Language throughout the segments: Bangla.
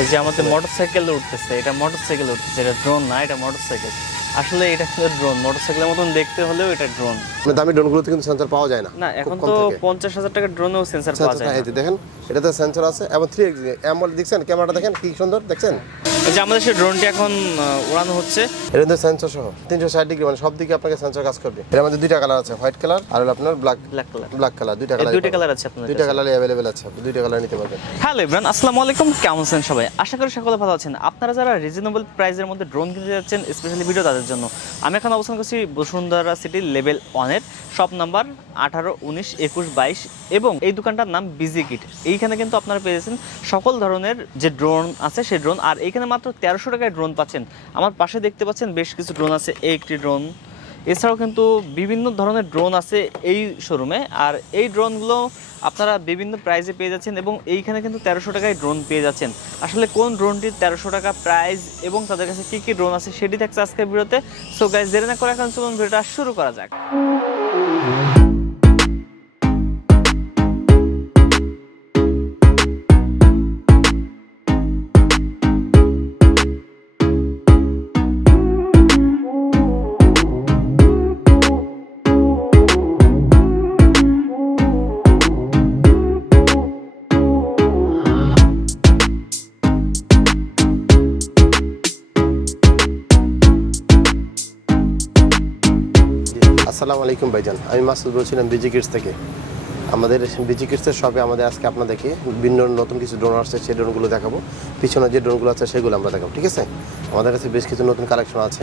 এই যে আমাদের মোটরসাইকেল উঠতেছে, এটা মোটরসাইকেল উঠতেছে, এটা ড্রোন না, এটা মোটরসাইকেল। আসলে এটা কিন্তু ড্রোন, মোটরসাইকেলের মতন দেখতে হলেও এটা ড্রোন। দামি ড্রোনগুলোতে কিন্তু সেন্সর পাওয়া যায় না। না, এখন তো 50,000 টাকার ড্রোনেও সেন্সর পাওয়া যায় এই না। যে দেখেন, এটাতে সেন্সর আছে এবং 3x অ্যামোলেড দেখছেন, ক্যামেরাটা দেখেন কি সুন্দর দেখছেন। এই যে আমাদের সেই ড্রোনটি এখন উড়ানো হচ্ছে, এটা কিন্তু সেন্সর সহ 360 ডিগ্রি, মানে সব দিকে আপনাকে সেন্সর কাজ করবে। এর মধ্যে দুইটা কালার আছে, হোয়াইট কালার আর হলো আপনার ব্ল্যাক কালার। ব্ল্যাক কালার, দুইটা কালার আছে আপনাদের দুইটা কালারই अवेलेबल আছে, আপনি দুইটা কালার নিতে পারবেন। হ্যালো এভরিওয়ান, আসসালামু আলাইকুম। কেমন আছেন সবাই? আশা করি সকলে ভালো আছেন। আপনারা যারা রিজনেবল প্রাইসের মধ্যে ড্রোন কিনতে যাচ্ছেন, স্পেশালি ভিডিও তাদের জন্য আমি এখন অবস্থান করছি বসুন্ধরা সিটি লেভেল 1-এর শপ নাম্বার 18, 19, 21, 22 এবং এই দোকানটার নাম বিজি কিট। এইখানে কিন্তু আপনারা পেয়েছেন সকল ধরনের যে ড্রোন আছে সেই ড্রোন, আর এইখানে মাত্র 1300 টাকায় ড্রোন পাচ্ছেন। আমার পাশে দেখতে পাচ্ছেন বেশ কিছু ড্রোন আছে, এই একটি ড্রোন। এছাড়াও কিন্তু বিভিন্ন ধরনের ড্রোন আছে এই শোরুমে, আর এই ড্রোনগুলো আপনারা বিভিন্ন প্রাইসে পেয়ে যাচ্ছেন এবং এইখানে কিন্তু 1300 টাকায় ড্রোন পেয়ে যাচ্ছেন। আসলে কোন ড্রোনটির 1300 টাকা প্রাইস এবং তাদের কাছে কী কী ড্রোন আছে সেটি থাকছে আজকের ভিডিওতে। সো গাইস, দেরি না করে এখন চলুন ভিডিওটা শুরু করা যাক। আসসালামু আলাইকুম ভাইজান, আমি মাসুদ বলছিলাম বিজি কিডস থেকে। আমাদের বিজি কিডসের শপে আমাদের আজকে আপনাদেরকে ভিন্ন নতুন কিছু ড্রোন আসছে, সেই ড্রোনগুলো দেখাবো। পিছনে যে ড্রোনগুলো আছে সেগুলো আমরা দেখাবো, ঠিক আছে? আমাদের কাছে বেশ কিছু নতুন কালেকশন আছে।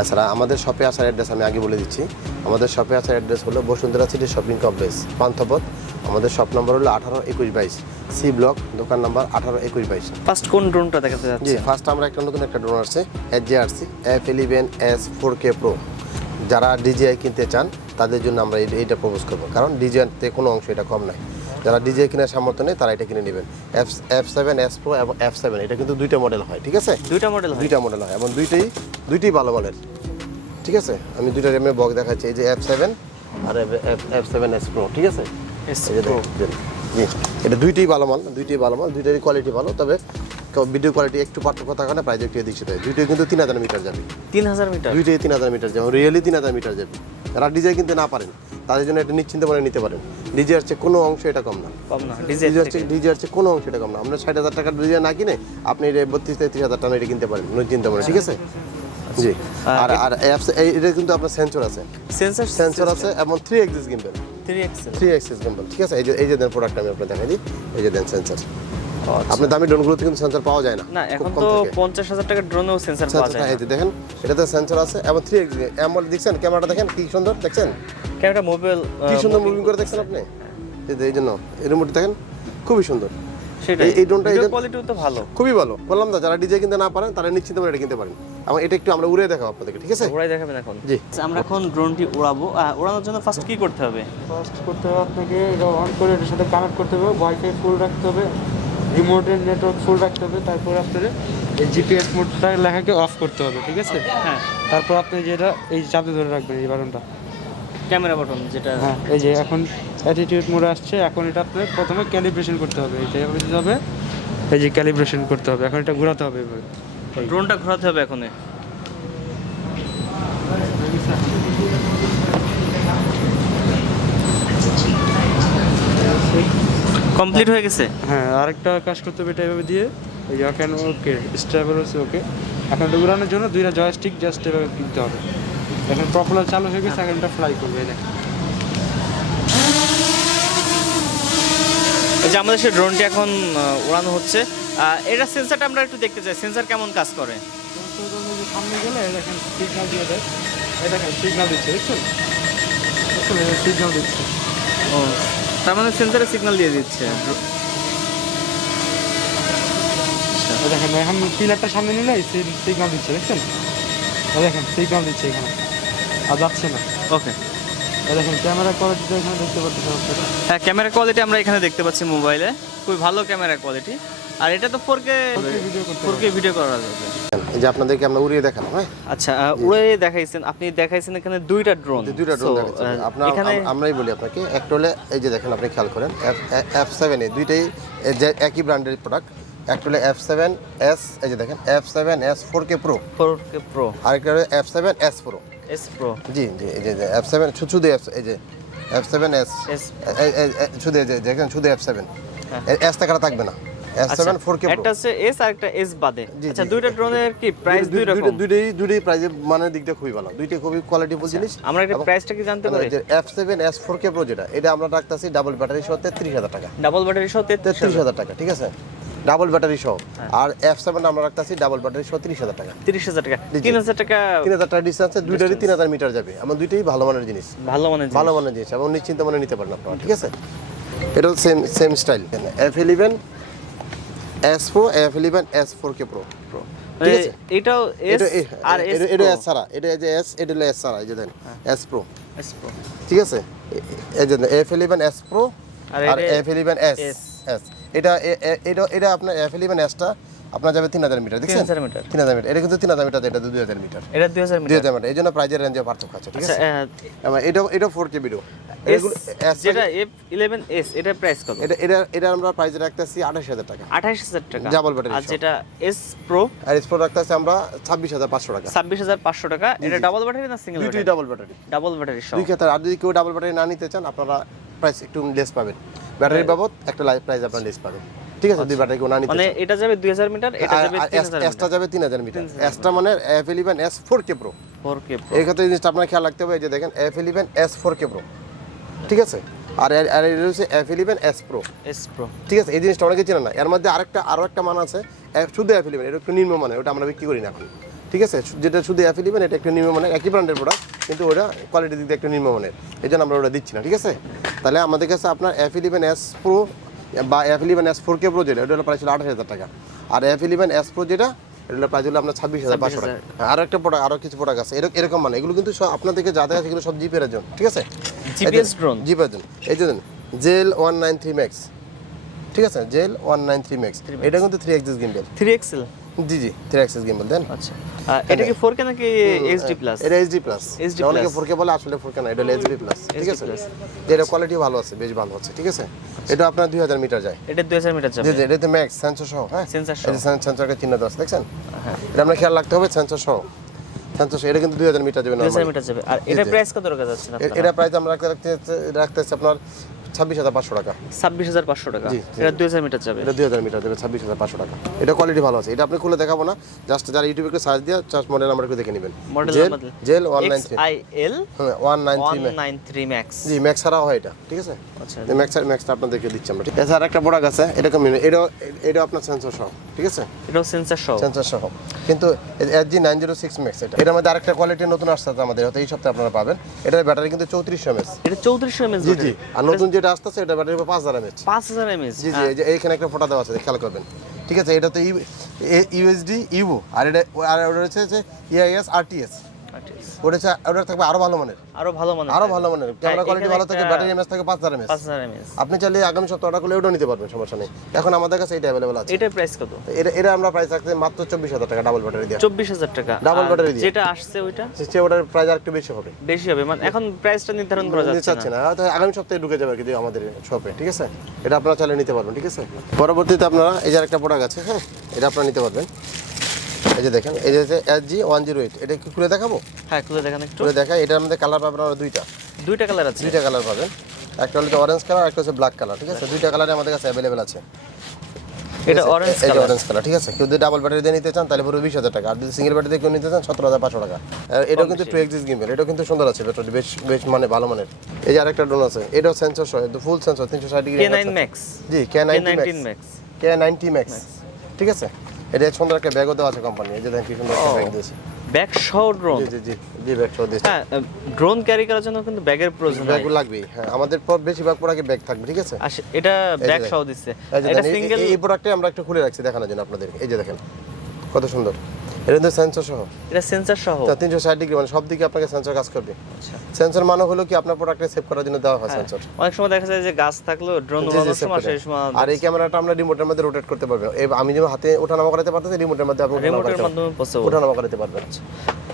এছাড়া আমাদের শপে আসার অ্যাড্রেস আমি আগে বলে দিচ্ছি। আমাদের শপে আসার অ্যাড্রেস হলো Bashundhara city shopping complex, Panthapath. আমাদের শপ নম্বর হলো 18, 21, 22, সি ব্লক, দোকান নাম্বার 18, 21, 22। ফার্স্ট কোন ড্রোনটা দেখাতে জি, যাচ্ছে? ফার্স্ট আমরা একটা নতুন একটা ড্রোন আসছে, HJRC F11S 4K Pro। যারা DJI কিনতে চান তাদের জন্য আমরা এইটা প্রপোজ করবো, কারণ DJI-তে কোনো অংশ এটা কম নাই। যারা DJI কেনার সামর্থ্য নেই তারা এটা কিনে নেবেন। F7S Pro এবং F7, এটা কিন্তু দুইটা মডেল হয়, ঠিক আছে? দুইটা মডেল হয় এবং দুইটাই ভালো মানের, ঠিক আছে? আমি দুইটা র্যামের বক্স দেখাচ্ছি, এই যে F7 আর F7S Pro, ঠিক আছে? জি, এটা দুইটাই ভালো মাল, দুইটারই কোয়ালিটি ভালো। তবে ভিডিও কোয়ালিটি একটু পার্থক্য থাকার কারণে প্রাইস একটু এদিক সেটাই। দুইটাই কিন্তু 3000 মিটার যাবে, 3000 মিটার, দুইটাই 3000 মিটার যাবে, রিয়েলি 3000 মিটার যাবে। যারা DJI কিনতে না পারেন তাদের জন্য এটা নিশ্চিন্তে মনে নিতে পারেন। DJI-এর চেয়ে কোনো অংশ এটা কম না, DJI-এর চেয়ে কোনো অংশ এটা কম না। আমরা 60,000 টাকার DJI না কিনে আপনি 32-33,000 টাকা এটা কিনতে পারেন নিশ্চিন্তে মনে, ঠিক আছে? জি, আর এটা কিন্তু আপনার সেন্সর আছে এবং 3 অ্যাক্সিস গিম্বল, 3 অ্যাক্সিস গিম্বল, ঠিক আছে? এই যে দেন প্রোডাক্ট আমি আপনাকে দেখাই দিই, এই যে দেন সেন্সর। আপনার দামি ড্রোনগুলোতে কিন্তু সেন্সর পাওয়া যায় না। না, এখন তো 50,000 টাকার ড্রোনেও সেন্সর পাওয়া যায়। এই যে দেখেন, এটাতে সেন্সর আছে এবং 3x অ্যামোলেড দেখছেন, ক্যামেরাটা দেখেন কি সুন্দর দেখছেন, ক্যামেরা মোবাইল কি সুন্দর মুভিং করে দেখছেন আপনি। এই জন্য এই রিমোটটা দেখেন খুবই সুন্দর। সেটাই, এই ড্রোনটা কোয়ালিটিও তো ভালো, খুবই ভালো। বললাম না, যারা DJI কিনতে না পারেন তারা নিশ্চিত এটা কিনতে পারেন। এবং এটা একটু আমরা উড়ে দেখাবো আপনাদেরকে, ঠিক আছে? ওরাই দেখাবেন এখন। জি, আমরা এখন ড্রোনটি উড়াবো। উড়ানোর জন্য ফার্স্ট কি করতে হবে? আপনাকে এটা অন করে এটার সাথে কানেক্ট করতে হবে, ওয়াইফাই ফুল রাখতে হবে, রিমোটের নেটওয়ার্ক ফুল রাখতে হবে। তারপর আপনার এই জিপিএস মোডটা লেখাকে অফ করতে হবে, ঠিক আছে? হ্যাঁ, তারপর আপনি যেটা এই চাপে ধরে রাখবেন এই বাটনটা, ক্যামেরা বাটন যেটা। হ্যাঁ, এই যে এখন অ্যাটিটিউড মোডে আসছে। এখন এটা আপনার প্রথমে ক্যালিব্রেশন করতে হবে, এইটা এভাবে দিতে হবে, এই যে ক্যালিব্রেশন করতে হবে। এখন এটা ঘোরাতে হবে এভাবে, ড্রোনটা ঘোরাতে হবে এখন। কমপ্লিট হয়ে গেছে। হ্যাঁ, আরেকটা কাজ করতে হবে, এটা এভাবে দিয়ে এই যে এখন ওকে স্টেবল হচ্ছে, ওকে। এখন এটা ঘোরানোর জন্য দুইটা জয়স্টিক জাস্ট এভাবে কিনতে হবে। এখন প্রপেলার চালু হয়ে গেছে, এখন এটা ফ্লাই করবে। এটা এই যে আমাদের সেই ড্রোনটি এখন উড়ানো হচ্ছে। এটা সেন্সরটা আমরা একটু দেখতে চাই, সেন্সর কেমন কাজ করে। সামনে গেলে দেখেন সিগন্যাল দিয়ে দেয়, এই দেখেন সিগন্যাল দিচ্ছে, দেখছেন? সিগন্যাল দিচ্ছে। ও, তার মানে সেন্সরে সিগন্যাল দিয়ে দিচ্ছে। দেখেন এখন পিলারটা সামনে নিলে সিগন্যাল দিচ্ছে, দেখছেন? দেখেন সিগন্যাল দিচ্ছে এখানে, আর যাচ্ছে না। ওকে, দেখেন ক্যামেরা কোয়ালিটিটা এখানে দেখতে পাচ্ছেন আপনারা। হ্যাঁ, ক্যামেরা কোয়ালিটি আমরা এখানে দেখতে পাচ্ছি মোবাইলে, খুবই ভালো ক্যামেরা কোয়ালিটি। আর এটা তো 4K ভিডিও করা যাবে। এই যে আপনাদেরকে আমরা উড়িয়ে দেখালাম। হ্যাঁ, আচ্ছা, উড়ে দেখাইছেন, আপনি দেখাইছেন এখানে দুইটা ড্রোন। আপনার আমরাই বলি আপনাকে, একটা হলে এই যে দেখেন, আপনি খেয়াল করেন F7, দুইটাই একই ব্র্যান্ডের প্রোডাক্ট। একটা হলো F7s, এই যে দেখেন F7s 4K Pro, 4K Pro আরেকটা হলো F7s Pro। S Pro জি জি, এই যে F7 শুধু এই যে F7s, S শুধু এই যে দেখেন শুধু F7, হ্যাঁ। S টাকা থাকবে না, S7 4K Pro। একটা আছে S আর একটা S বাদে। জি, আচ্ছা জি, দুইটা ড্রোনের কি প্রাইস দুই রকম? দুইটাই প্রাইজে মানের দিক দিয়ে খুবই ভালো, দুইটাই খুবই কোয়ালিটিফুল জিনিস। আমরা একটা প্রাইসটা কি জানতে পারি? যে F7s 4K Pro যেটা, এটা আমরা রাখতেছি ডাবল ব্যাটারি সহ 33,000 টাকা, ডাবল ব্যাটারি সহ 33,000 33,000 টাকা, ঠিক আছে, ডাবল ব্যাটারি সহ। আর F7 আমরা রাখতেছি ডাবল ব্যাটারি সহ 30,000 টাকা, 30,000 টাকা, জি, জি। 3,000 টাকা 3,000 টাকা ডিসটেন্সে দুইটারই 3,000 মিটার যাবে। আমার দুইটাই ভালো মানের জিনিস, ভালো মানে ভালো মানের জিনিস এবং নিশ্চিন্ত মনে নিতে পারেন আপনারা, ঠিক আছে। এটাও same style F11s Pro, F11s 4K Pro, ঠিক আছে। এটাও S আর S এটা Pro। S ছাড়া, এটা যে S, এটা হলো S ছাড়া, এই যে দেন S Pro, S Pro ঠিক আছে। এই যে F11s Pro আর আর এটা F11s S। এটা এটা আপনার F11s টা আপনার যাবে 3,000 মিটার, দেখছেন 3,000 মিটার। 3,000 মিটার, এটা কিন্তু 3,000 মিটার, এটা 2,000 মিটার, এটা 2,000 মিটার। 2,000 মিটার, এই জন্য প্রাইজের রেঞ্জে পার্থক্য আছে, ঠিক আচ্ছা আছে। এবং এটা 4K ভিডিও, যেটা F11s এটা প্রাইস কত? এটা আমরা প্রাইজে রাখতেছি 28,000 টাকা, 28,000 টাকা। ডাবল ব্যাটারি আর সহ। যেটা S Pro আর S Pro রাখতেছি আমরা 26,500 টাকা, 26,500 টাকা। এটা ডাবল ব্যাটারি না সিঙ্গেল দুইটাই battery? Double battery, double battery সহ। দুই ক্ষেত্রে। আর যদি কেউ ডাবল ব্যাটারি না নিতে চান, আপনারা প্রাইস একটু লেস পাবেন, ব্যাটারির বাবদ একটা প্রাইস আপনারা লেস পাবেন, ঠিক আছে। দুই ব্যাটারি কেউ না নিতে মানে চান, এটা যাবে 2,000 মিটার, এটা যাবে 3,000 এসটা মিটার। যাবে 3,000 মিটার, এসটা মানে F11s 4K Pro। 4K Pro এই ক্ষেত্রে জিনিসটা আপনার খেয়াল রাখতে হবে, এই যে দেখেন F11s 4K Pro, ঠিক আছে। আর এটা হচ্ছে F11s Pro, S Pro ঠিক আছে। এই জিনিসটা অনেকে চেনে না। এর মধ্যে আরো একটা মান আছে, শুধু F11, এটা একটু নিম্ন মানের, ওটা আমরা বিক্রি করি না এখন, ঠিক আছে। যেটা শুধু F11, এটা একটু নিম্ন মানের, একই ব্র্যান্ডের প্রোডাক্ট, কিন্তু ওটা কোয়ালিটির দিক দিয়ে একটু নিম্ন মানের, এই জন্য আমরা ওটা দিচ্ছি না, ঠিক আছে। তাহলে আমাদের কাছে আপনার F11s Pro বা F11s 4K Pro যেটা, ওটা হলো প্রাইস হলো 28,000 টাকা। আর F11s Pro যেটা, এটা হলো প্রাইস হলো আপনার 26,500 টাকা। আরো একটা প্রোডাক্ট, আরো কিছু প্রোডাক্ট আছে এরকম মানে, এগুলো কিন্তু সব আপনাদেরকে যা দেখা সেগুলো সব জিপের জন্য, ঠিক আছে। GPS drone. জিপের জন্য এই যে জেল 193 Max, ঠিক আছে, জেল 193 Max, এটা কিন্তু 3 axis gimbal, 3XL। জি জি 3 axis gimbal দেন। আচ্ছা এটা কি 4K নাকি HD প্লাস? এটা HD প্লাস, HD অনেকে plus। 4K বলে, আসলে 4K না, এটা হলো HD প্লাস, ঠিক HD আছে। plus। এটা কোয়ালিটি ভালো আছে, বেশ ভালো আছে, ঠিক আছে। এটা আপনার 2,000 মিটার যায়, এটা 2,000 মিটার যাবে। জি জি। এটাতে ম্যাক্স সেন্সর সহ, হ্যাঁ সেন্সর সহ। এই যে সেন্সরকে চিহ্ন দেওয়া আছে, দেখছেন। হ্যাঁ এটা আমরা খেয়াল রাখতে হবে, সেন্সর সহ, এটা কিন্তু 2,000 মিটার যাবে 2,000 নরমালি। মিটার যাবে। আর এটা প্রাইস কত রাখা যাচ্ছে না? এটা প্রাইস আমরা রাখতেছি আপনার 26,500 টাকা, 26,500 টাকা। জি, জি। এটা 2,000 মিটার যাবে। এটা 2,000 মিটার দেবে 26,500 টাকা। এটা কোয়ালিটি ভালো আছে, এটা আপনি খুলে দেখাবো না, জাস্ট যারা ইউটিউবে একটু সার্চ দিয়ে জাস্ট মডেল নাম্বার একটু দেখে নেবেন। মডেল জেল নাম্বার জেল 193, XIL হ্যাঁ 193 193 Max। জি ম্যাক্স ছাড়াও হয় এটা, ঠিক আছে। আচ্ছা ম্যাক্সটা আপনাদেরকে দিচ্ছি আমরা, ঠিক আছে। আর একটা প্রোডাক্ট আছে, এটা কম, এটা আপনার সেন্সর সহ, ঠিক আছে, এটাও সেন্সর সহ। সেন্সর সহ, কিন্তু SG 906 Max এটা। এটার মধ্যে আরেকটা কোয়ালিটি নতুন আসছে আমাদের, হয়তো এই সপ্তাহে আপনারা পাবেন। এটার ব্যাটারি কিন্তু 3400 mAh, এটা 3400 mAh জি জি। আর নতুন যেটা আসতেছে এটা ব্যাটারি 5000 mAh, 5000 mAh। জি জি। এই যে এইখানে একটা ফোঁটা দেওয়া আছে, খেয়াল করবেন, ঠিক আছে। এটা তো USD ইভো, আর ওটা হচ্ছে যে EIS RTS, ওটা থাকবে আরো ভালো মানের, আরো ভালো মানে আরো ভালো মানের, ক্যামেরা কোয়ালিটি ভালো থাকে, ব্যাটারি এমএস থাকে 5000 mAh। 5000 mAh। আপনি চাইলে আগামী সপ্তাহে অর্ডার করলে ওটাও নিতে পারবেন, সমস্যা নেই। এখন আমাদের কাছে এটা অ্যাভেলেবল আছে। এটার প্রাইস কত? এটা আমরা প্রাইস রাখতে মাত্র 24,000 টাকা, ডাবল ব্যাটারি দিয়ে। 24,000 টাকা। ডাবল আর ব্যাটারি দিয়ে। যেটা আসছে ওইটা সে ওটার প্রাইস আরেকটু বেশি হবে, বেশি হবে, মানে এখন প্রাইসটা নির্ধারণ করা নিতে যাচ্ছে চাচ্ছি না। না, হয়তো আগামী সপ্তাহে ঢুকে যাবে কিন্তু আমাদের শপে, ঠিক আছে। এটা আপনারা চাইলে নিতে পারবেন, ঠিক আছে। পরবর্তীতে আপনারা এই যে একটা প্রোডাক্ট আছে, হ্যাঁ এটা আপনারা নিতে পারবেন। এই যে দেখেন, এই যে SG 108, এটা কি খুলে দেখাবো? হ্যাঁ খুলে দেখেন একটু। খুলে দেখাই। এটার মধ্যে কালার পাবেন আপনারা দুইটা কালার আছে। দুইটা কালার পাবেন, একটা হলো অরেঞ্জ কালার, একটা হচ্ছে ব্ল্যাক কালার, ঠিক আছে। দুইটা কালারে আমাদের কাছে অ্যাভেলেবেল আছে। এটা অরেঞ্জ এই যে কালার। অরেঞ্জ কালার, ঠিক আছে। কেউ যদি ডাবল ব্যাটারি দিয়ে নিতে চান তাহলে পুরো 20,000 টাকা, আর যদি সিঙ্গেল ব্যাটারি দিয়ে কেউ নিতে চান 17,500 টাকা। এটাও কিন্তু 2 axis gimbal, এটাও কিন্তু সুন্দর আছে, ব্যাটারি বেশ মানে ভালো মানের। এই যে আরেকটা ড্রোন আছে, এটাও সেন্সর সহ, ফুল সেন্সর 360 ডিগ্রি। K9 Max। জি K90 Max। K90 Max, ঠিক আছে। এটা সুন্দর একটা ব্যাগও দেওয়া আছে কোম্পানি, এই যে দেখেন কি সুন্দর একটা ব্যাগ দিয়েছে। ব্যাগ সহ ড্রোন। জি জি জি জি, ব্যাগ সহ দিয়েছে। হ্যাঁ ড্রোন ক্যারি করার জন্য কিন্তু ব্যাগের প্রয়োজন হয়। ব্যাগ লাগবেই, হ্যাঁ আমাদের বেশিরভাগ প্রোডাক্টে ব্যাগ থাকবে, ঠিক আছে। আর এটা ব্যাগ সহ দিচ্ছে। এটা সিঙ্গেল। এই প্রোডাক্টে আমরা একটু খুলে রাখছি দেখানোর জন্য আপনাদের। এই যে দেখেন কত সুন্দর, এটা কিন্তু সেন্সর সহ, এটা সেন্সর সহ। 360 ডিগ্রি, মানে সব দিকে আপনাকে সেন্সর কাজ করবে। আচ্ছা সেন্সর মানে হলো কি আপনার প্রোডাক্টে সেভ করার জন্য দেওয়া হয় সেন্সর। অনেক সময় দেখা যায় যে গাছ থাকলো ড্রোন উড়ানোর সময় সেই সময়। আর এই ক্যামেরাটা আমরা রিমোটের মধ্যে রোটেট করতে পারবো। আমি যেমন হাতে ওঠানামা করাতে পারতেছি, রিমোটের মধ্যে আপনি রিমোটের মাধ্যমে পসিবল। ওঠানামা করাতে পারবেন।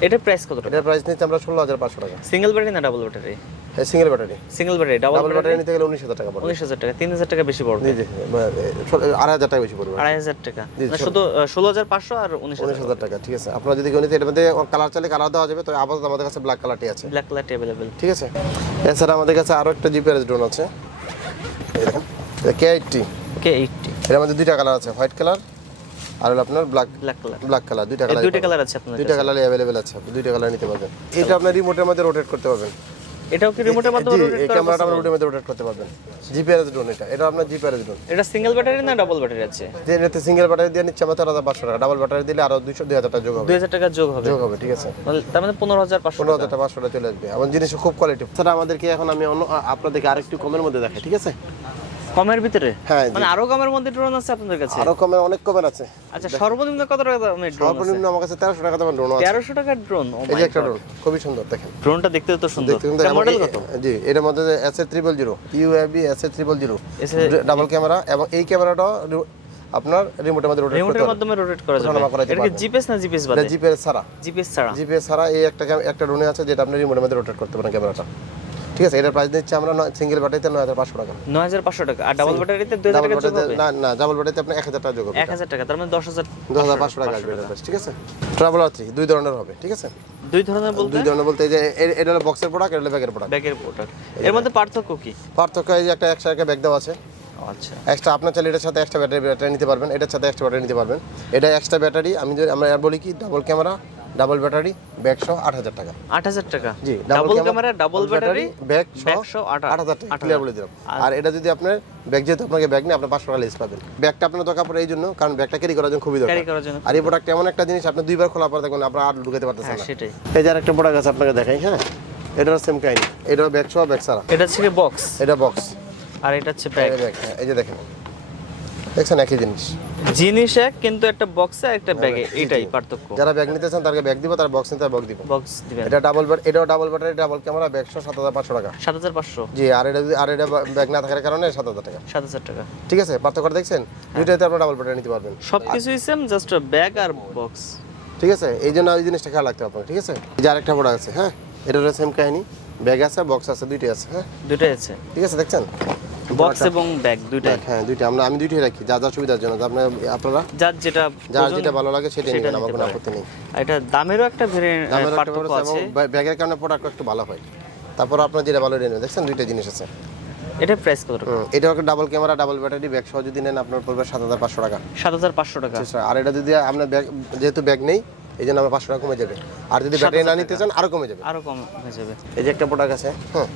এটা প্রাইস কত টাকা? এটার প্রাইস নিচ্ছে আমরা 16,500 টাকা। সিঙ্গেল ব্যাটারি না double battery? Single battery. Single battery, double double battery battery নিতে গেলে 19,000 টাকা পড়বে। 19,000 টাকা, 3,000 টাকা বেশি পড়বে। জি জি 2,500 টাকা বেশি পড়বে। 2,500 টাকা, জি, মানে শুধু 16,500 আর 19,000 19,000 টাকা, ঠিক আছে। আপনারা যদি কেউ নিতে এটার মধ্যে কালার চাইলে কালার দেওয়া যাবে, তবে আপাতত আমাদের কাছে ব্ল্যাক কালারটি আছে, ব্ল্যাক কালারটি अवेलेबल। ঠিক আছে। এছাড়া আমাদের কাছে আরো একটা জিপিআরএস ড্রোন আছে, এই দেখেন, এটা K80। K80, এর মধ্যে দুইটা কালার আছে, হোয়াইট কালার আর হলো আপনার ব্ল্যাক ব্ল্যাক কালার। দুইটা এই কালার, দুইটা কালার আছে আপনাদের দুইটা কাছে? কালারই अवेलेबल আছে, আপনি দুইটা কালার নিতে পারবেন। এটা আপনার রিমোটের মধ্যে রোটেট করতে পারবেন। এটাও কি রিমোটের মাধ্যমে জি, রোটেট এই করা ক্যামেরাটা possible? আমরা রিমোটের মধ্যে রোটেট করতে পারবেন। জিপিআরএস ড্রোন এটা আপনার জিপিআরএস ড্রোন। এটা সিঙ্গেল ব্যাটারি না ডাবল ব্যাটারি আছে? যে এটাতে সিঙ্গেল ব্যাটারি দিয়ে নিচ্ছে আমরা 4,500 টাকা, ডাবল ব্যাটারি দিলে আরো 2,000 টাকা যোগ হবে। 2,000 টাকা যোগ হবে। যোগ হবে, ঠিক আছে। তার মানে 15,500 টাকা। 15,500 টাকা চলে আসবে। এবং জিনিস খুব কোয়ালিটি। স্যার আমাদেরকে এখন আমি আপনাদেরকে আরেকটু কমের মধ্যে দেখাই, ঠিক আছে। কমের ভিতরে? হ্যাঁ, মানে আরো কমের মধ্যে ড্রোন আছে আপনাদের কাছে? আরো কমে, অনেক কমের আছে। আচ্ছা, সর্বনিম্ন কত টাকা দামের ড্রোন আছে? সর্বনিম্ন আমার কাছে 1300 টাকা দামের ড্রোন আছে। 1300 টাকার ড্রোন? ও এই মাই যে একটা গড, ড্রোন খুবই সুন্দর, দেখেন। ড্রোনটা দেখতে তো সুন্দর। দেখতে কিন্তু এটা মডেল কত? জি, এটার মধ্যে SA300 UAV SA300 এসে- ডাবল ক্যামেরা, এবং এই ক্যামেরাটা আপনার রিমোটের মধ্যে রোটেট করতে রিমোটের পারবেন। মাধ্যমে রোটেট করা যাবে? ওঠানামা করাতে এটা কি পারবেন। জিপিএস না জিপিএস এটা বাদে? জিপিএস ছাড়া, জিপিএস ছাড়া? জিপিএস ছাড়া এই একটা ড্রোনে আছে যেটা আপনি রিমোটের মধ্যে রোটেট করতে পারেন ক্যামেরাটা, ঠিক আছে। এটার প্রাইস দিচ্ছি আমরা সিঙ্গেল ব্যাটারিতে 9,500 টাকা। 9,500 টাকা। আর ডাবল ব্যাটারিতে 2,000 ডাবল টাকা যোগ ব্যাটারিতে হবে? না, ডাবল ব্যাটারিতে আপনি 1,000 টাকা যোগ হবে। 1,000 টাকা, তার মানে 10,000 2,500 টাকা আসবে এটার price, ঠিক আছে। ট্রাভেলার 3 দুই ধরনের হবে, ঠিক আছে। দুই ধরনের বলতে? দুই ধরনের বলতে এই যে এটা হলো বক্সের প্রোডাক্ট, এটা হলো ব্যাগের প্রোডাক্ট। ব্যাগের প্রোডাক্ট। এর মধ্যে পার্থক্য কি? পার্থক্য এই যে একটা এক্সট্রা একটা ব্যাগ দেওয়া আছে, আচ্ছা, এক্সট্রা আপনার চাইলে এটার সাথে এক্সট্রা ব্যাটারি নিতে পারবেন, এটার সাথে এক্সট্রা ব্যাটারি নিতে পারবেন। এটা এক্সট্রা ব্যাটারি আমরা আর বলি কি double camera double battery bag সহ 8,000 টাকা। 8,000 টাকা? জি, double camera double battery bag bag সহ সহ 8,000 টাকা, ক্লিয়ার বলে দিলাম। আর এটা যদি আপনার ব্যাগ, যেহেতু আপনাকে ব্যাগ নেই, আপনি 500 টাকা লেস পাবেন। ব্যাগটা আপনার দরকার পড়ে এই জন্য, কারণ ব্যাগটা ক্যারি করার জন্য খুবই দরকার। ক্যারি করার জন্য। আর এই প্রোডাক্ট এমন একটা জিনিস, আপনি দুইবার খোলা পরে দেখবেন আপনার আর ঢুকাতে পারতেছেন হ্যাঁ, না। সেটাই। এই যে আরেকটা প্রোডাক্ট আছে আপনাকে দেখাই, হ্যাঁ। এটার সেম কাহিনী, এটাও ব্যাগ সহ ব্যাগ ছাড়া। এটা হচ্ছে বক্স এটা বক্স আর এটা হচ্ছে ব্যাগ। এই যে দেখেন, দেখছেন একই জিনিস। জিনিস এক, কিন্তু একটা বক্সে একটা ব্যাগে, এটাই পার্থক্য। যারা ব্যাগ নিতে চান তাদেরকে ব্যাগ দিব, তার বক্স নিতে বক্স দিব। বক্স দিবেন। এটা এটাও double battery double camera, bag সহ 7,500 টাকা। 7,500? জি, আর এটা ব্যাগ না থাকার কারণে 7,000 টাকা। 7,000 টাকা, ঠিক আছে, পার্থক্য দেখছেন। দুইটাতে আপনি ডাবল ব্যাটারি নিতে পারবেন। সবকিছুই সেম, জাস্ট ব্যাগ আর বক্স। ঠিক আছে, এই জন্য এই জিনিসটা খেয়াল রাখতে হবে আপনার, ঠিক আছে। এই যে আরেকটা প্রোডাক্ট আছে, হ্যাঁ, এটার সেম কাহিনী, ব্যাগ আছে বক্স আছে, দুইটাই আছে, হ্যাঁ, দুটোই আছে, ঠিক আছে। দেখছেন বক্স এবং ব্যাগ দুইটাই। হ্যাঁ, দুইটা আমি দুইটাই রাখি যা যা সুবিধার জন্য, আপনারা যার যেটা যেটা ভালো লাগে সেটা সেটা নেবেন, আমার নিতে কোনো পারেন। আপত্তি নেই। আর এটা দামেরও একটা দামের একটা পার্থক্য ব্যাপার আছে, আছে। এবং ব্যাগের কারণে প্রোডাক্ট একটু ভালো হয়। তারপর আপনার যেটা ভালো নেবেন, দেখছেন দুইটা জিনিস আছে। এটা প্রাইস কত টাকা? এটা একটা double camera double battery bag সহ যদি নেন আপনার পড়বে 7,500 টাকা। 7,500 টাকা। আর এটা যদি আপনার ব্যাগ, যেহেতু ব্যাগ নেই এই জন্য আমার 500 টাকা কমে যাবে। আর যদি ব্যাটারি না নিতে চান আরো কমে যাবে, আরো কম হয়ে যাবে। এই যে একটা প্রোডাক্ট আছে, হ্যাঁ,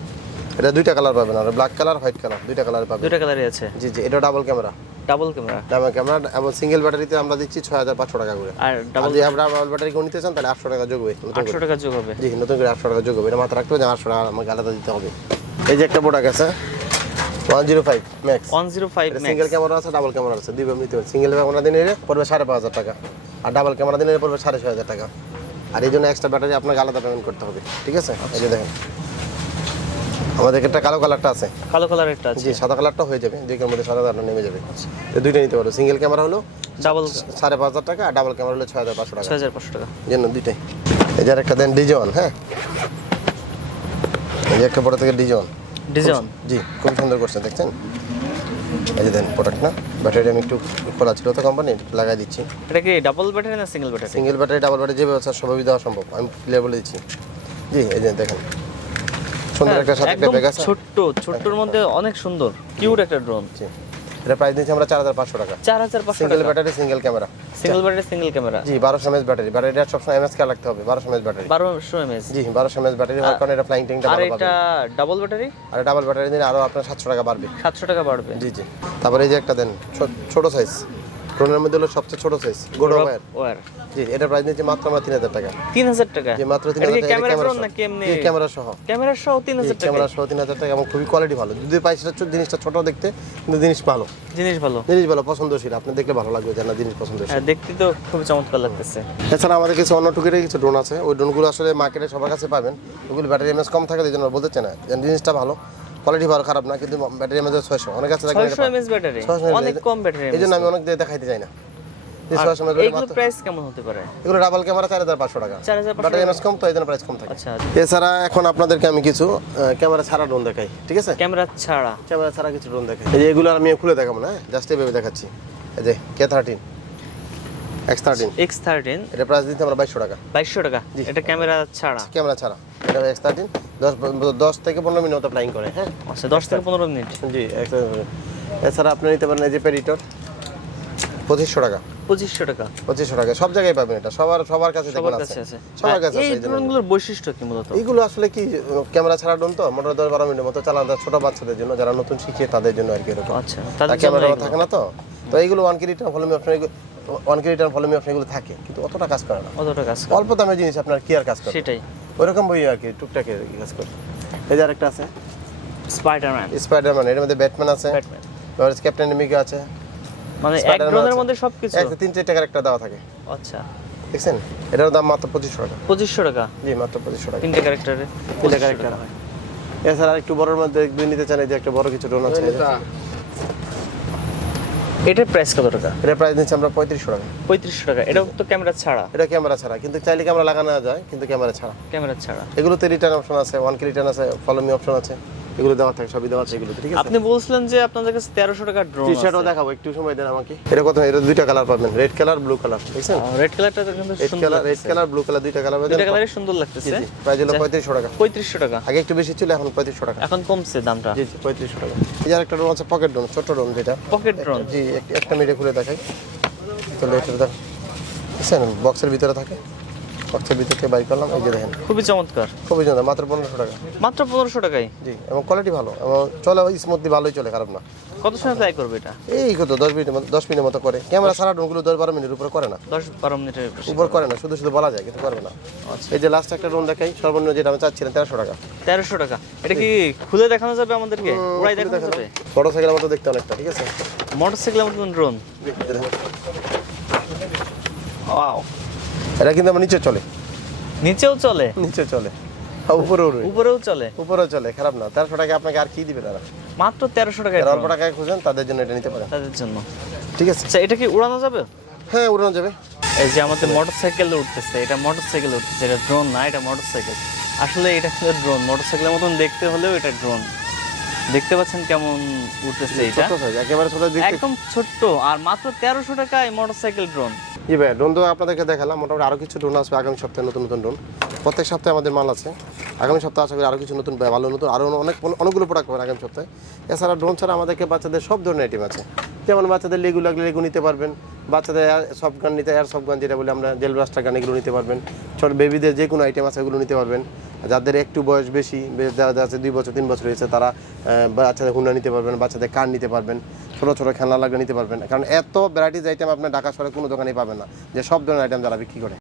এটা দুইটা কালার পাবেন, আর ব্ল্যাক কালার হোয়াইট কালার দুইটা কালার পাবেন। দুইটা কালারই আছে। জি জি, এটা double camera double camera. Double camera এবং সিঙ্গেল ব্যাটারিতে আমরা দিচ্ছি 6,500 টাকা করে। আর আর ডাবল যদি আমরা ডাবল ব্যাটারি নিতে চান তাহলে 800 টাকা যোগ হবে, নতুন করে। 800 টাকা যোগ হবে। জি, নতুন করে 800 টাকা যোগ হবে। এটা মাথায় রাখতে হবে যে 800 টাকা আমাকে আলাদা দিতে হবে। এই যে একটা প্রোডাক্ট আছে 105 ম্যাক্স। 105 single max. ক্যামেরা আছে ডাবল ক্যামেরা আছে, দুইবার নিতে হবে। সিঙ্গেল ক্যামেরা দিনে পড়বে 5,500 টাকা, আর ডাবল ক্যামেরা দিনে পড়বে 6,500 টাকা। আর এই জন্য এক্সট্রা ব্যাটারি আপনাকে আলাদা পেমেন্ট করতে হবে, ঠিক আছে। এই যে দেখেন আমাদের একটা কালো কালারটা আছে, কালো কালারের একটা আছে। জি, সাদা কালারটা হয়ে যাবে, দুইটার মধ্যে সাদা কালারটা নেমে যাবে। তো দুইটা নিতে পারো। সিঙ্গেল ক্যামেরা হলো ডাবল 5,500 টাকা, আর ডাবল ক্যামেরা হলো 6,500 টাকা। 6,500 টাকা। এই জন্য দুইটাই। এই যে একটা দেন ডিজন, হ্যাঁ, এই যে একটা বড় থেকে ডিজন। ডিজাইন। জি, খুব সুন্দর করছে, দেখছেন। এই যে দেন প্রোডাক্ট না, ব্যাটারি আমি একটু খোলা ছিল তো কোম্পানি, লাগাই দিচ্ছি। এটা কি ডাবল ব্যাটারি না single battery? Single battery double battery যেভাবে আছে সবই দেওয়া সম্ভব, আমি ক্লিয়ার বলে দিচ্ছি। জি, এই যে দেখেন সুন্দর একটা সাথে একটা একদম ব্যাগ আছে। ছোট্টর মধ্যে অনেক সুন্দর কিউট একটা ড্রোন। জি, এটা প্রাইস দিচ্ছি আমরা 4,500 টাকা। 4,500 সিঙ্গেল টাকা। Battery single camera. Single battery single camera. জি, 1200 mAh ব্যাটারি। ব্যাটারিটা সবসময় এমএস খেয়াল রাখতে হবে, 1200 mAh ব্যাটারি। 1200 mAh। জি, 1200 mAh ব্যাটারি হওয়ার কারণে এটা ফ্লাইং ট্যাঙ্কটা আর ভালো এটা পাবেন। Double battery? আর ডাবল ব্যাটারি দিলে আরো আপনার 700 টাকা বাড়বে। 700 টাকা বাড়বে। জি জি। তারপরে এই যে একটা দেন ছোট সাইজ, ড্রোনের মধ্যে হলো সবচেয়ে ছোট সাইজ, গোড ওভার। ওয়ার। জি, এটা প্রাইস নিচ্ছে মাত্র আমরা 3,000 টাকা। 3,000 টাকা? জি, মাত্র এটা 3,000 কি টাকা। ক্যামেরা ড্রোন নাকি এমনি? জি, ক্যামেরা সহ। ক্যামেরা সহ 3,000 টাকা? ক্যামেরা সহ 3,000 টাকা, এবং খুবই কোয়ালিটি ভালো। যদি পাইছে জিনিসটা ছোট দেখতে, কিন্তু জিনিস ভালো, জিনিস ভালো। জিনিস ভালো, পছন্দশীল। আপনি দেখলে ভালো লাগবে যে না, জিনিস পছন্দশীল। হ্যাঁ, দেখতে তো খুব চমৎকার লাগতেছে। এছাড়া আমাদের কিছু অন্য টুকির কিছু ড্রোন আছে, ওই ড্রোনগুলো আসলে মার্কেটে সবার কাছে পাবেন। ওগুলো ব্যাটারি এমএস কম থাকে, এই জন্য বলতে চাই না। জিনিসটা ভালো, কোয়ালিটি ভালো, খারাপ না, কিন্তু ব্যাটারি এমএস 600 অনেক কাছে 600 mAh ব্যাটারি, অনেক কম ব্যাটারি। এই জন্য আমি অনেক দেখাইতে চাই না। ডিসওয়াশার মেথড এইগুলো প্রাইস কেমন হতে পারে? এগুলো ডাবল ক্যামেরা 4500 টাকা। 4500 বাট এমএস কম তো এই জন্য প্রাইস কম থাকে। আচ্ছা, এছাড়া এখন আপনাদেরকে আমি কিছু ক্যামেরা ছাড়া ড্রোন দেখাই, ঠিক আছে? ক্যামেরা ছাড়া ক্যামেরা ছাড়া কিছু ড্রোন দেখাই। এই যে এগুলো আমি খুলে দেখাবো না, জাস্ট এইভাবে দেখাচ্ছি। এই যে K13 X13 X13 এটা প্রাইস দিতে আমরা 2200 টাকা। 2200 টাকা, এটা ক্যামেরা ছাড়া। ক্যামেরা ছাড়া এটা X13 10 থেকে 15 মিনিট ফ্লাইং করে। হ্যাঁ আচ্ছা, 10 থেকে 15 মিনিট। জি। এছাড়া আপনি নিতে পারেন এই যে পেরিটর 2500 টাকা। 2500 টাকা। 2500 টাকা সব জায়গায় পাবেন, এটা সবার কাছে দেখবেন আছে। সবার কাছে এই আছে। ড্রোনগুলোর বৈশিষ্ট্য কি মূলত? এইগুলো আসলে কি ক্যামেরা ছাড়া ড্রোন তো মোটর 10-12 মিনিটের মতো চালানো যায় ছোট বাচ্চাদের জন্য, যারা নতুন শিখে তাদের জন্য আর কি এরকম। আচ্ছা, তার তাদের জন্য ক্যামেরা এগুলো। থাকে না তো এইগুলো 1 return volume option 1 return volume option এগুলো থাকে, কিন্তু অতটা কাজ করে না। অতটা কাজ করে। অল্প দামের জিনিস আপনার কি আর কাজ করে সেটাই। ওইরকম বই আর কি টুকটাক কাজ করে। এই যে আরেকটা আছে স্পাইডারম্যান। স্পাইডারম্যান, এর মধ্যে ব্যাটম্যান আছে, ব্যাটম্যান। তারপর ক্যাপ্টেন আমেরিকা আছে। মানে এক Spider-Man ড্রোনের আছে। মধ্যে সবকিছু। একটা 3-4 টাকার একটা দেওয়া থাকে, আচ্ছা, দেখছেন? এটার দাম মাত্র 2500 টাকা। 2500 টাকা। জি মাত্র 2500 টাকা। তিনটে ক্যারেক্টারে 3 টাকার একটা। এছাড়া একটু বড়র মধ্যে দুই নিতে চান, এই যে একটা বড় কিছু ড্রোন আছে। এটার প্রাইস কত টাকা? এটা প্রাইস নিচ্ছে আমরা 3500 টাকা। 3500 টাকা। এটা তো ক্যামেরা ছাড়া। এটা ক্যামেরা ছাড়া, কিন্তু চাইলে ক্যামেরা লাগানো যায়, কিন্তু ক্যামেরা ছাড়া। ক্যামেরা ছাড়া। এগুলোতে রিটার্ন অপশন আছে, 1 কে রিটার্ন আছে, ফলো মি অপশন আছে, এগুলো দেওয়া থাকে, সবই দেওয়া আছে এগুলোতে, ঠিক আছে? আপনি বলছিলেন যে আপনাদের কাছে 1300 টাকার ড্রোন আছে। টি-শার্টও দেখাবো, একটু সময় দেন আমাকে। এটা কত? এটা দুইটা কালার পাবেন, রেড কালার ব্লু কালার, দেখছেন? রেড কালারটা তো কিন্তু রেড সুন্দর কালার, রেড লাগছে। কালার ব্লু কালার দুইটা কালার পাবেন। দুইটা কালারই সুন্দর লাগতেছে। প্রাইস হলো 3500 টাকা। 3500 টাকা। আগে একটু বেশি ছিল, এখন 3500 টাকা। এখন কমছে দামটা। জি 3500 টাকা। এই যে আরেকটা ড্রোন আছে, পকেট ড্রোন, ছোট ড্রোন যেটা। Pocket drone. জি একটা মিনিটে খুলে দেখাই। তাহলে এটা দেখ, দেখছেন বক্সের ভিতরে থাকে, বক্সের ভিতর থেকে বাইর করলাম, এই যে দেখেন খুবই চমৎকার। খুবই সুন্দর, মাত্র 1500 টাকা। মাত্র 1500 টাকায়। জি, এবং কোয়ালিটি ভালো, এবং চলে স্মুথলি, ভালোই চলে, খারাপ না। কত সময় ফ্লাই করবে এটা? এই কত 10 মিনিটের মতো করে। ক্যামেরা ছাড়া ড্রোনগুলো 10-12 মিনিটের উপরে করে না, 10-12 মিনিটের বেশি। উপর করে না, শুধু শুধু বলা যায় কিন্তু করবে না। এই যে লাস্ট একটা ড্রোন দেখাই, সর্বনিম্ন যেটা আমি চাচ্ছিলাম 1300 টাকা। 1300 টাকা। এটা কি খুলে দেখানো যাবে আমাদেরকে? উড়াই দেখানো যাবে? মোটরসাইকেলের মতো দেখতে অনেকটা, ঠিক আছে? মোটরসাইকেলের মতন ড্রোন। ওয়াও। এটা কিন্তু আমার নিচে চলে, নিচেও চলে, নিচে চলে, আর উপরেও রয়ে, উপরেও চলে। উপরেও চলে, খারাপ না। 1300 টাকা আপনাকে আর কি দিবে তারা? মাত্র 1300 টাকায় যারা অল্প drone। টাকায় খুঁজেন তাদের জন্য এটা নিতে পারেন, তাদের জন্য। ঠিক আছে? আচ্ছা, এটা কি উড়ানো যাবে? হ্যাঁ উড়ানো যাবে। এই যে আমাদের মোটরসাইকেল উঠতেছে, এটা মোটরসাইকেল উঠতেছে, এটা ড্রোন না, এটা মোটরসাইকেল। আসলে এটা কিন্তু ড্রোন, মোটরসাইকেলের মতন দেখতে হলেও এটা ড্রোন। দেখতে পাচ্ছেন কেমন উঠতেছে এটা? ছোট সাইজ, একেবারে ছোট দিক থেকে। একদম ছোট্ট, আর মাত্র 1300 টাকায় মোটরসাইকেল ড্রোন। জি ভাই, ড্রোন তো আপনাদেরকে দেখালাম, মোটামুটি আরও কিছু ড্রোন আসবে আগামী সপ্তাহে, নতুন নতুন ড্রোন। প্রত্যেক সপ্তাহে আমাদের মাল আছে, আগামী সপ্তাহে আশা করি আরও কিছু নতুন ভালো নতুন আরও অনেকগুলো প্রোডাক্ট পাবেন আগামী সপ্তাহে। এছাড়া ড্রোন ছাড়া আমাদেরকে বাচ্চাদের সব ধরনের আইটেম আছে, যেমন বাচ্চাদের লেগু লাগলে লেগু নিতে পারবেন, বাচ্চাদের সফট গান নিতে এয়ার সফট গান যেটা বলে আমরা, জেল ব্রাস্টার গান, এগুলো নিতে পারবেন। ছোট বেবিদের যে কোনো আইটেম আছে এগুলো নিতে পারবেন। যাদের একটু বয়স বেশি, যারা আছে 2 বছর 3 বছর হয়েছে, তারা বাচ্চাদের হুন্ডা নিতে পারবেন, বাচ্চাদের কার নিতে পারবেন, ছোটো ছোটো খেলনা লাগলে নিতে পারবেন। কারণ এত ভ্যারাইটিস আইটেম আপনার ঢাকা শহরে কোনো দোকানেই পাবেন না, যে সব ধরনের আইটেম যারা বিক্রি করে।